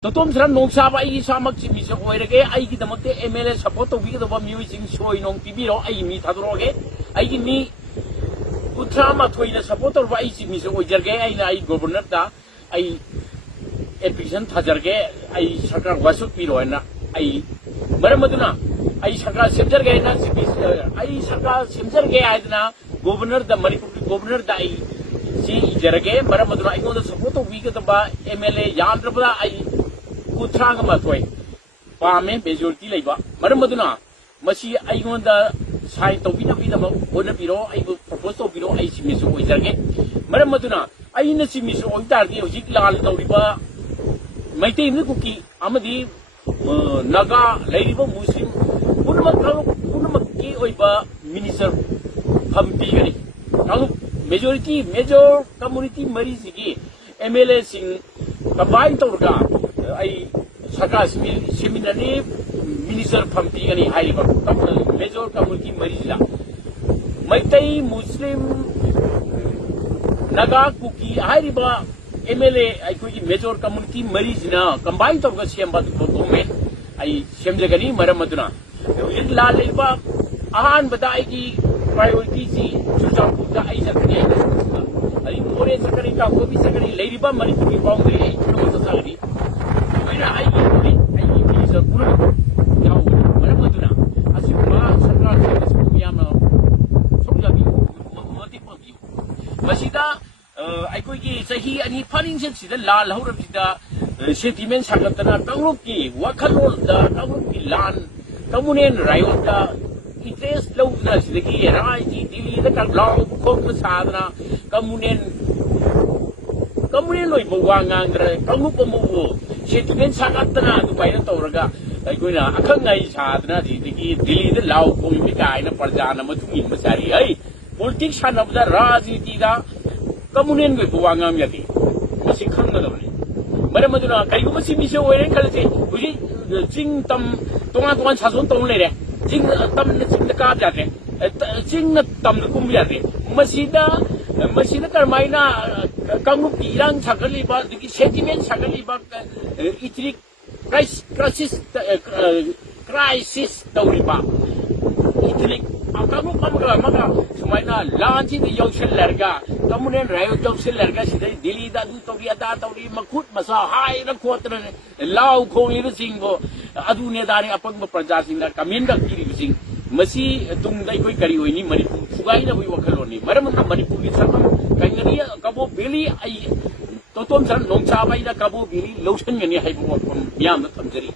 Totom Sram Nongsa by Samak Miss Oirege, I give the Monte ML support of the music showing on Tibiro, I meet Hadroge, I give me Utrama to the support of Vice Miss Oirege, I governor da, I represent Hajarge, I Saka Wasuk Piro, and I Maramaduna, I Saka Simserge, I Saka Simserge, I governor the Maripu governor die. See, Jerege, Maramaduna, I know the support of week of the MLA Yandrabla, I Utranga Matway, Pame, Majority Labor, Maramaduna, Mashi, I want the site of Vina Biro, I will propose to Biro, I see Miss Oizage, Maramaduna, I in the see Miss Oitardi, Zikla, Riba, my team, Cookie, Amadi, Naga, Ladibo, Muslim, Punamaki, Oiba, Minister Hampigari. Majority, major community Marisiki, MLA Sing, combined Torga, I Sakas Seminary, Minister Pampigani, High major community Marisa. Maitai Muslim Naga Kuki, Hariba, MLA, I could major community Marisina, combined Torga Siamba Potome, I Shemjagani, Maramaduna. La Leva, Ahan Badaiki. Priorities to talk to Isaac. I more secretary, Kakobi secretary, Ladybug, money to be boundary, no society. When I give it is a good now, Maramaduna, as you are, Sakra, Yama, multiple view. Masida, I could say he and he punning the Lal, how of the sentiments Sakatana, Tamuki, Wakalo, the Tamuki Lan, Tamunen, Ryota. Interest lowness, the key, and I did the long focus Sadana, Kamunen Loibuanga, Kamupo, Shetimen Sakatana, to buy the Toraga, like when a Kanga Sadana, the key, the loud Komika, and a Pardana, Matu, Masari, eh? Politician of the Razi Tida, Kamunen with Buanga Yati, Masikanga. Maramaduna, Kayumasi Miso, and Kalasi, we sing Tom, Tomato and Sazon Tone. Sing the car jacket, sing the Tom the Kumbiate, Masida, Carmina, Kamuki, Iran, Sakaliba, the sentiment Sakaliba, Itri crisis, Tauriba, Itri, Akamuka, Sumana, launching the young Lerga, Kamunan, Rayo Jobs Lerga, Dili, Toria, Makut, Masa, high the quarter, Lao Kong, the single. Adune dari apang berperjasing dan kami hendak kiri bising masih tunggai koi kari ini Manipur sugai na koi wakaloni maram na Manipur di sana kaya dia kabo beli ay totom san nong cabai na kabo beli lotion ni hai buat pun biam na tamjeri